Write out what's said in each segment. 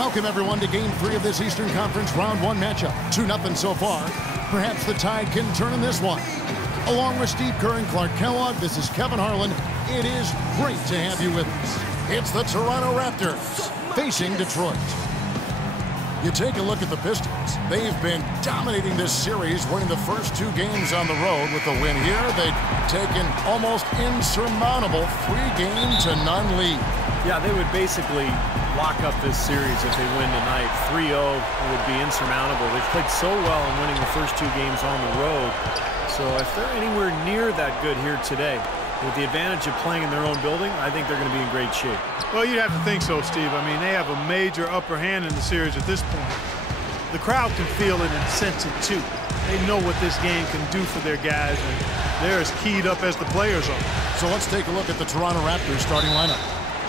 Welcome, everyone, to Game 3 of this Eastern Conference Round 1 matchup. 2-0 so far. Perhaps the tide can turn in this one. Along with Steve Kerr and Clark Kellogg, this is Kevin Harlan. It is great to have you with us. It's the Toronto Raptors facing Detroit. You take a look at the Pistons. They've been dominating this series, winning the first 2 games on the road. With the win here, they've taken almost insurmountable 3-0 lead. Yeah, they would basically lock up this series if they win tonight. 3-0 would be insurmountable. They've played so well in winning the first 2 games on the road. So if they're anywhere near that good here today, with the advantage of playing in their own building, I think they're going to be in great shape. Well, you'd have to think so, Steve. I mean, they have a major upper hand in the series at this point. The crowd can feel it and sense it, too. They know what this game can do for their guys, and they're as keyed up as the players are. So let's take a look at the Toronto Raptors starting lineup.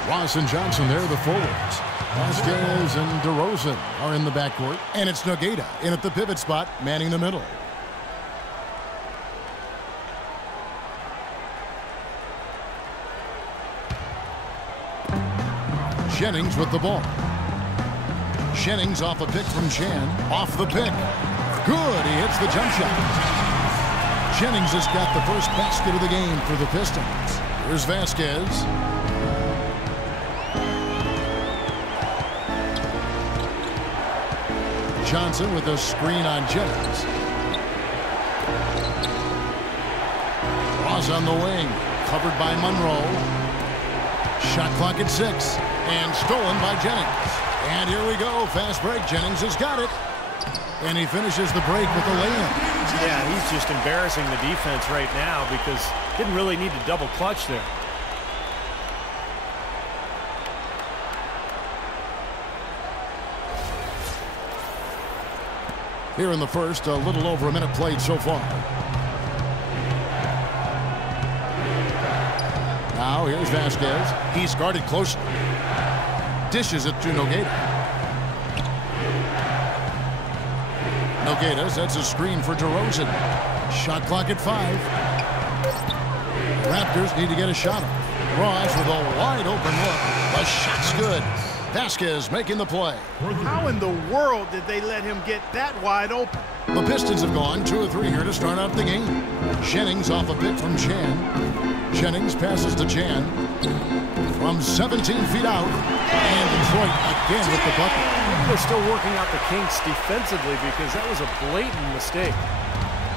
Ross and Johnson there, the forwards. Vasquez and DeRozan are in the backcourt. And it's Nogueira in at the pivot spot, manning the middle. Jennings with the ball. Jennings off a pick from Chan. Off the pick. Good. He hits the jump shot. Jennings has got the first basket of the game for the Pistons. Here's Vasquez. Johnson with a screen on Jennings. Ross on the wing. Covered by Monroe. Shot clock at 6. And stolen by Jennings. And here we go. Fast break. Jennings has got it. And he finishes the break with a layup. Yeah, he's just embarrassing the defense right now because didn't really need to double clutch there. Here in the first, a little over a minute played so far. Now here's Vasquez. He's guarded closely. Dishes it to Nogueira. Nogueira sets a screen for DeRozan. Shot clock at 5. Raptors need to get a shot off. Ross with a wide open look. The shot's good. Vasquez making the play. How in the world did they let him get that wide open? The Pistons have gone 2 of 3 here to start out the game. Jennings off a pick from Chan. Jennings passes to Chan. From 17 feet out. And Detroit again with the bucket. They're still working out the kinks defensively because that was a blatant mistake.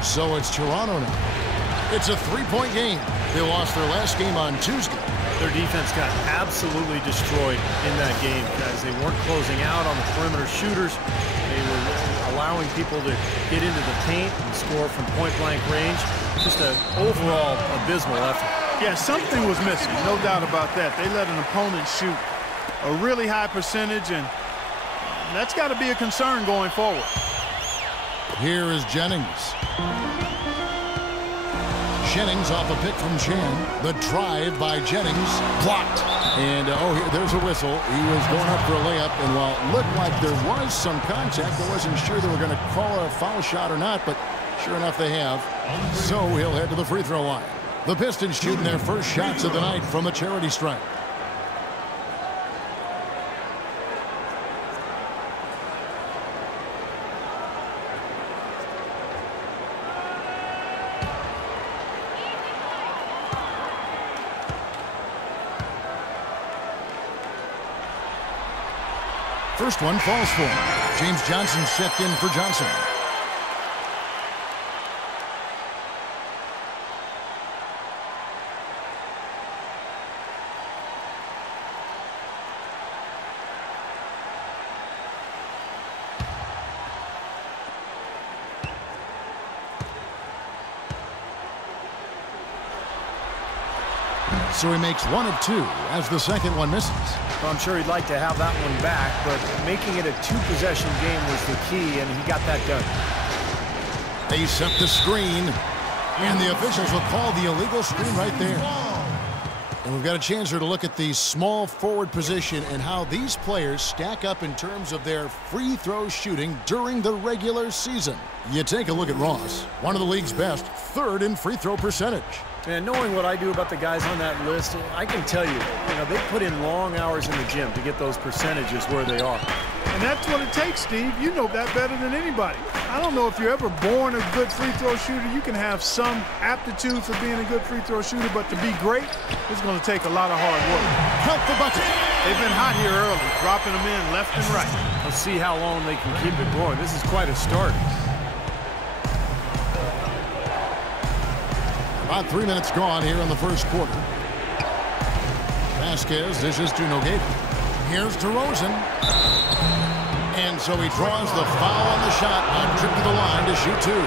So it's Toronto now. It's a 3-point game. They lost their last game on Tuesday. Their defense got absolutely destroyed in that game because they weren't closing out on the perimeter shooters. They were allowing people to get into the paint and score from point-blank range. Just an overall abysmal effort. Yeah, something was missing, no doubt about that. They let an opponent shoot a really high percentage, and that's got to be a concern going forward. Here is Jennings. Jennings off a pick from Chan. The drive by Jennings. Blocked. And, there's a whistle. He was going up for a layup, and while it looked like there was some contact, I wasn't sure they were going to call a foul shot or not, but sure enough they have. So he'll head to the free throw line. The Pistons shooting their first shots of the night from the charity stripe. First one falls for him. James Johnson checked in for Johnson. So he makes 1 of 2 as the second one misses. Well, I'm sure he'd like to have that one back, but making it a 2-possession game was the key, and he got that done. They set the screen, and the officials will call the illegal screen right there. And we've got a chance here to look at the small forward position and how these players stack up in terms of their free throw shooting during the regular season. You take a look at Ross, one of the league's best, 3rd in free throw percentage. And knowing what I do about the guys on that list, I can tell you, they put in long hours in the gym to get those percentages where they are. And that's what it takes, Steve. You know that better than anybody. I don't know if you're ever born a good free throw shooter. You can have some aptitude for being a good free throw shooter, but to be great, it's going to take a lot of hard work. Count the bucket. They've been hot here early, dropping them in left and right. Let's see how long they can keep it going. This is quite a start. About 3 minutes gone here in the first quarter. Vasquez dishes to Nogueira. Here's DeRozan. And so he draws the foul on the shot on trip to the line to shoot two.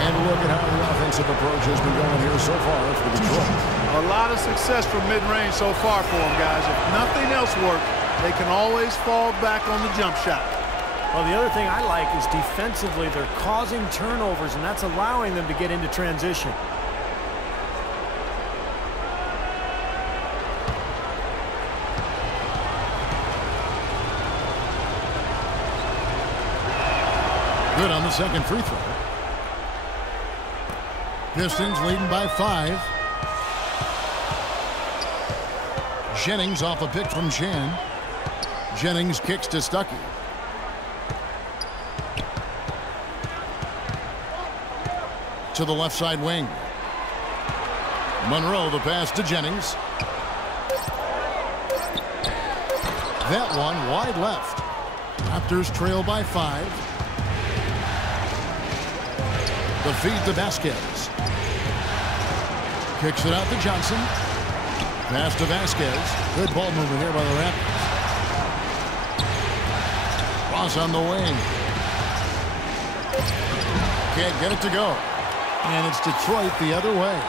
And look at how the offensive approach has been going here so far for Detroit. A lot of success from mid-range so far for them, guys. If nothing else works, they can always fall back on the jump shot. Well, the other thing I like is defensively, they're causing turnovers, and that's allowing them to get into transition. Good on the second free throw. Pistons leading by 5. Jennings off a pick from Chan. Jennings kicks to Stuckey. To the left side wing. Monroe the pass to Jennings. That one wide left. Raptors trail by 5. The feed to Vasquez. Kicks it out to Johnson. Pass to Vasquez. Good ball movement here by the Raptors. Ross on the wing. Can't get it to go. And it's Detroit the other way.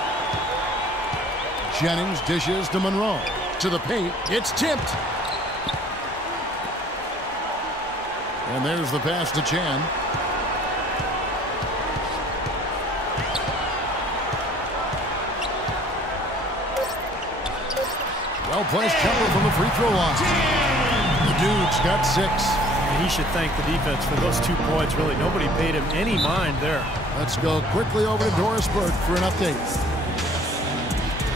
Jennings dishes to Monroe. To the paint. It's tipped. And there's the pass to Chan. Well-placed jumper from the free throw line. The dude's got 6. And he should thank the defense for those 2 points. Really, nobody paid him any mind there. Let's go quickly over to Doris Burke for an update.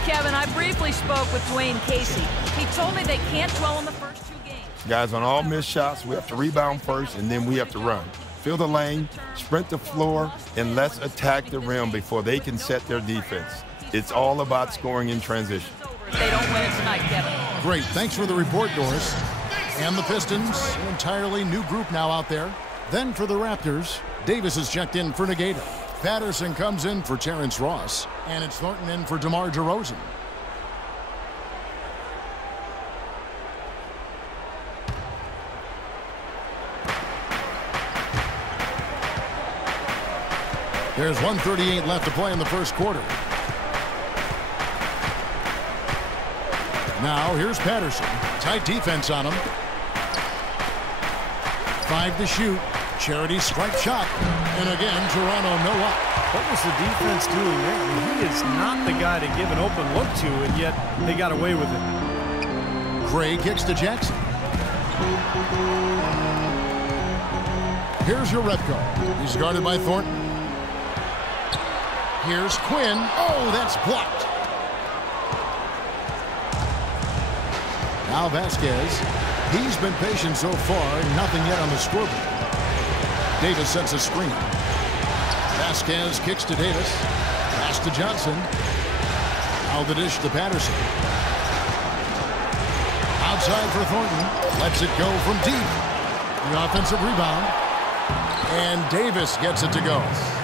Kevin, I briefly spoke with Dwayne Casey. He told me they can't dwell on the first 2 games. Guys, on all missed shots, we have to rebound first, and then we have to run. Fill the lane, sprint the floor, and let's attack the rim before they can set their defense. It's all about scoring in transition. They don't win it tonight, Kevin. Great. Thanks for the report, Doris. And the Pistons, an entirely new group now out there. Then for the Raptors, Davis is checked in for Nogueira. Patterson comes in for Terrence Ross. And it's Thornton in for DeMar DeRozan. There's 1:38 left to play in the first quarter. Now here's Patterson. Tight defense on him. 5 to shoot. Charity strike shot. And again, Toronto no up. What was the defense doing there? I mean, he is not the guy to give an open look to, and yet they got away with it. Gray kicks to Jackson. Here's Jerebko. He's guarded by Thornton. Here's Quinn. Oh, that's blocked. Now Vasquez. He's been patient so far. Nothing yet on the scoreboard. Davis sets a screen. Vasquez kicks to Davis. Pass to Johnson. Now the dish to Patterson. Outside for Thornton. Lets it go from deep. The offensive rebound. And Davis gets it to go.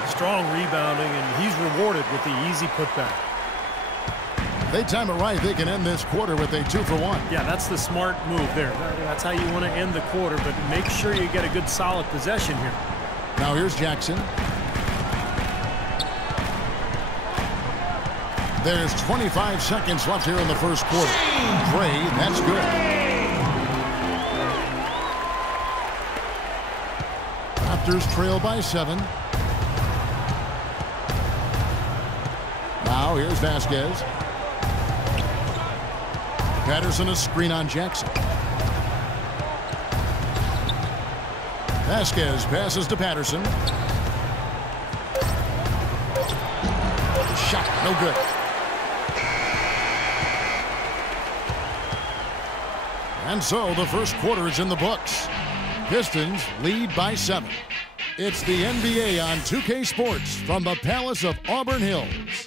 Strong rebounding, and he's rewarded with the easy putback. They time it right. They can end this quarter with a 2-for-1. Yeah, that's the smart move there. That's how you want to end the quarter, but make sure you get a good solid possession here. Now here's Jackson. There's 25 seconds left here in the first quarter. Gray, that's good. Raptors trail by 7. Now here's Vasquez. Patterson a screen on Jackson. Vasquez passes to Patterson. Shot, no good. And so the first quarter is in the books. Pistons lead by 7. It's the NBA on 2K Sports from the Palace of Auburn Hills.